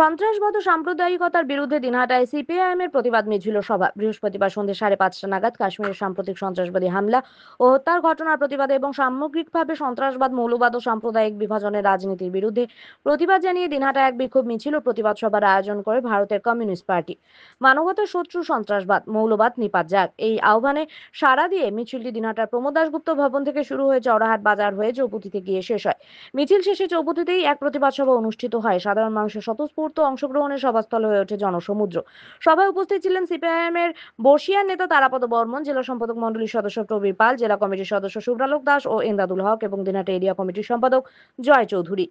সন্ত্রাসবাদ ও সাম্প্রদায়িকতার বিরুদ্ধে দিনহাটায় সিপিআইএম এর প্রতিবাদ মিছিল সভা বৃহস্পতিবার সন্ধ্যে 5:30 নাগাদ কাশ্মীরের সাম্প্রতিক সন্ত্রাসবাদী হামলা ও হত্যার ঘটনার প্রতিবাদে এবং সামগ্রিকভাবে সন্ত্রাসবাদ, মৌলবাদ ও সাম্প্রদায়িক বিভাজনের রাজনীতির বিরুদ্ধে প্রতিবাদ জানিয়ে দিনহাটায় এক বিক্ষোভ মিছিল ও প্রতিবাদ সভার আয়োজন করে ভারতের কমিউনিস্ট পার্টি। মানবতার শত্রু সন্ত্রাসবাদ, মৌলবাদ নিপাত যাক, এই আহ্বানে সাড়া দিয়ে মিছিলটি দিনহাটার প্রমোদ দাশগুপ্ত ভবন থেকে শুরু হয়ে চৌরাহাট বাজার হয়ে চৌপতিতে গিয়ে শেষ হয়। মিছিল শেষে চৌপতিতেই এক প্রতিবাদ সভা অনুষ্ঠিত হয়। সাধারণ মানুষের স্বতঃস্ফূর্ত অংশগ্রহণের সভাস্থল হয়ে ওঠে জনসমুদ্র। সভায় উপস্থিত ছিলেন সিপিআইএম এর বর্ষিয়ান নেতা তারাপদ বর্মন, জেলা সম্পাদক মণ্ডলীর সদস্য প্রবীর পাল, জেলা কমিটির সদস্য শুভ্রালোক দাস ও এমদাদুল হক এবং দিনহাটা এরিয়া কমিটির সম্পাদক জয় চৌধুরী।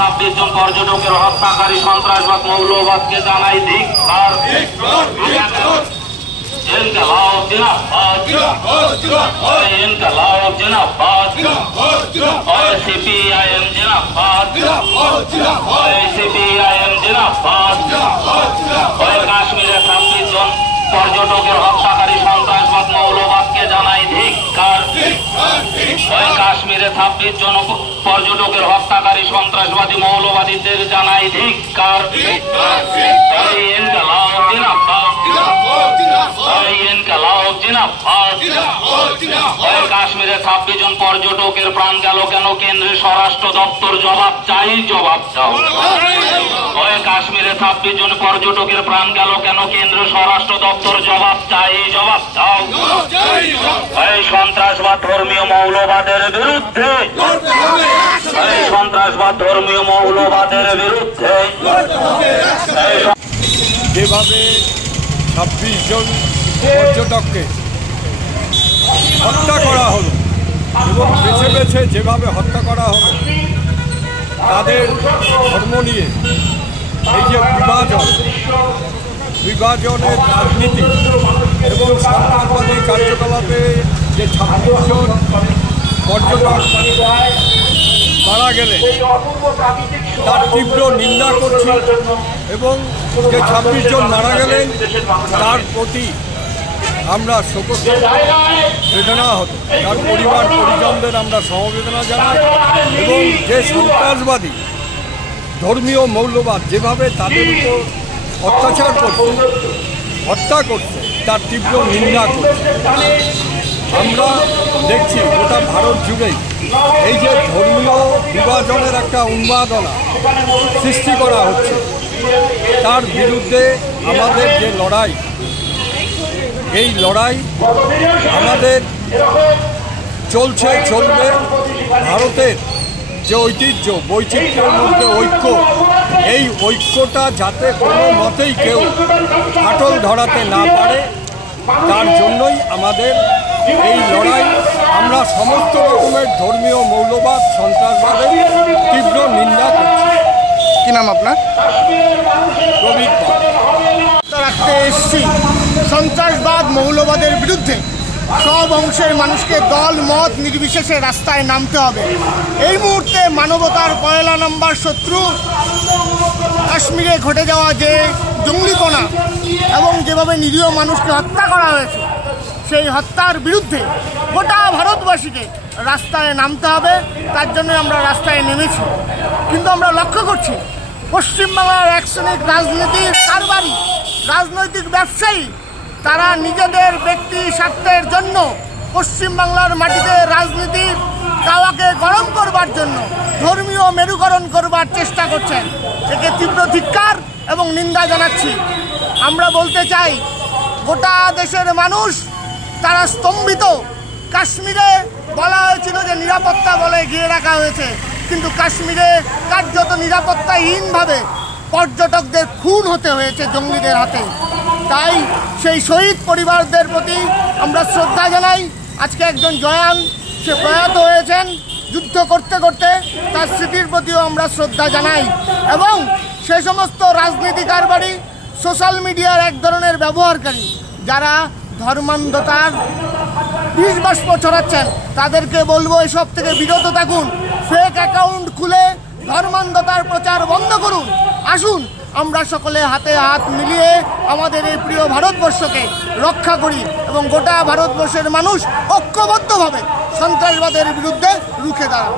26 জন পর্যটকের হত্যাকারী সন্ত্রাসবাদ, মৌলবাদকে জানাই ধিক্কার। ইনকলাব জিন্দাবাদ, ইনকলাব জিন্দাবাদ, সিপিআইএম জিন্দাবাদ, সিপিআইএম জিন্দাবাদ। কাশ্মীরে 26 জন পর্যটকের হত্যাকারী সন্ত্রাসবাদ, মৌলবাদকে জানাই ধিক্কার। কাশ্মীরে 26 জন পর্যটকের হত্যাকারী সন্ত্রাসবাদী, মৌলবাদীদের জানাই ধিক্কার। ইনকলাব জিন্দাবাদ, ইনকলাব জিন্দাবাদ। কাশ্মীরে 26 জন পর্যটকের প্রাণ গেল কেন? কেন্দ্রের স্বরাষ্ট্র দপ্তর জবাব চাই, জবাব দাও। কাশ্মীরে 26 জন পর্যটকের প্রাণ গেল কেন? কেন্দ্রের স্বরাষ্ট্র দপ্তর জবাব চাই, জবাব দাও। এই সন্ত্রাসবাদ, ধর্মীয় মৌলবাদের বিরুদ্ধে, এই সন্ত্রাসবাদ, ধর্মীয় মৌলবাদের বিরুদ্ধে। যেভাবে 26 জন পর্যটককে হত্যা করা হলো এবং বেছে বেছে যেভাবে হত্যা করা হলো, তাদের ধর্ম নিয়ে এই যে বিভাজনের রাজনীতি এবং সন্ত্রাসবাদী কার্যকলাপে যে 26 জন পর্যটক মারা গেলে তার তীব্র নিন্দা করছি এবং যে 26 জন মারা গেলেন তার প্রতি আমরা বেদনা হতো, তার পরিবার পরিজনদের আমরা সমবেদনা জানাই এবং যে সন্ত্রাসবাদী ধর্মীয় মৌলবাদ যেভাবে তাদের উপর অত্যাচার করছে, হত্যা করছে, তার তীব্র নিন্দা করছে। আমরা দেখছি গোটা ভারত জুড়েই এই যে ধর্মীয় বিভাজনের একটা উন্মাদনা সৃষ্টি করা হচ্ছে, তার বিরুদ্ধে আমাদের যে লড়াই, এই লড়াই আমাদের চলবে। ভারতের যে ঐতিহ্য, বৈচিত্র্যের মধ্যে ঐক্য, এই ঐক্যটা যাতে কোনো মতেই কেউ ফাটল ধরাতে না পারে, তার জন্যই আমাদের এই লড়াই। আমরা সমস্ত রকমের ধর্মীয় মৌলবাদ, সন্ত্রাসবাদের তীব্র নিন্দা করছি। কি নাম আপনার? প্রবীর পাল। রাখতে এসছি সন্ত্রাসবাদ, মৌলবাদের বিরুদ্ধে সব অংশের মানুষকে দল মত নির্বিশেষে রাস্তায় নামতে হবে। এই মুহূর্তে মানবতার 1 নম্বর শত্রু কাশ্মীরে ঘটে যাওয়া যে জঙ্গলিপনা এবং যেভাবে নিরীহ মানুষকে হত্যা করা হয়েছে, সেই হত্যার বিরুদ্ধে গোটা ভারতবাসীকে রাস্তায় নামতে হবে। তার জন্য আমরা রাস্তায় নেমেছি। কিন্তু আমরা লক্ষ্য করছি পশ্চিমবাংলার এক শ্রেণীর রাজনীতির কারবারি, রাজনৈতিক ব্যবসায়ী, তারা নিজেদের ব্যক্তি স্বার্থের জন্য পশ্চিমবাংলার মাটিতে রাজনীতির দাওয়াকে গরম করবার জন্য ধর্মীয় মেরুকরণ করবার চেষ্টা করছেন। একে তীব্র ধিক্কার এবং নিন্দা জানাচ্ছি। আমরা বলতে চাই, গোটা দেশের মানুষ তারা স্তম্ভিত। কাশ্মীরে বলা হয়েছিল যে নিরাপত্তা বলে ঘিরে রাখা হয়েছে, কিন্তু কাশ্মীরে কার্যত নিরাপত্তাহীনভাবে পর্যটকদের খুন হতে হয়েছে জঙ্গিদের হাতে। তাই সেই শহীদ পরিবারদের প্রতি আমরা শ্রদ্ধা জানাই। আজকে একজন জওয়ান, সে প্রয়াত হয়েছেন যুদ্ধ করতে করতে, তার স্মৃতির প্রতিও আমরা শ্রদ্ধা জানাই। এবং সে সমস্ত রাজনীতি কারবারি, সোশ্যাল মিডিয়ার এক ধরনের ব্যবহারকারী, যারা ধর্মান্ধতার বিষ বাষ্প ছড়াচ্ছেন, তাদেরকে বলবো এসব থেকে বিরত থাকুন। ফেক অ্যাকাউন্ট খুলে ধর্মান্ধতার প্রচার বন্ধ করুন। আসুন আমরা সকলে হাতে হাত মিলিয়ে আমাদের এই প্রিয় ভারতবর্ষকে রক্ষা করি এবং গোটা ভারতবর্ষের মানুষ ঐক্যবদ্ধভাবে সন্ত্রাসবাদের বিরুদ্ধে রুখে দাঁড়ান।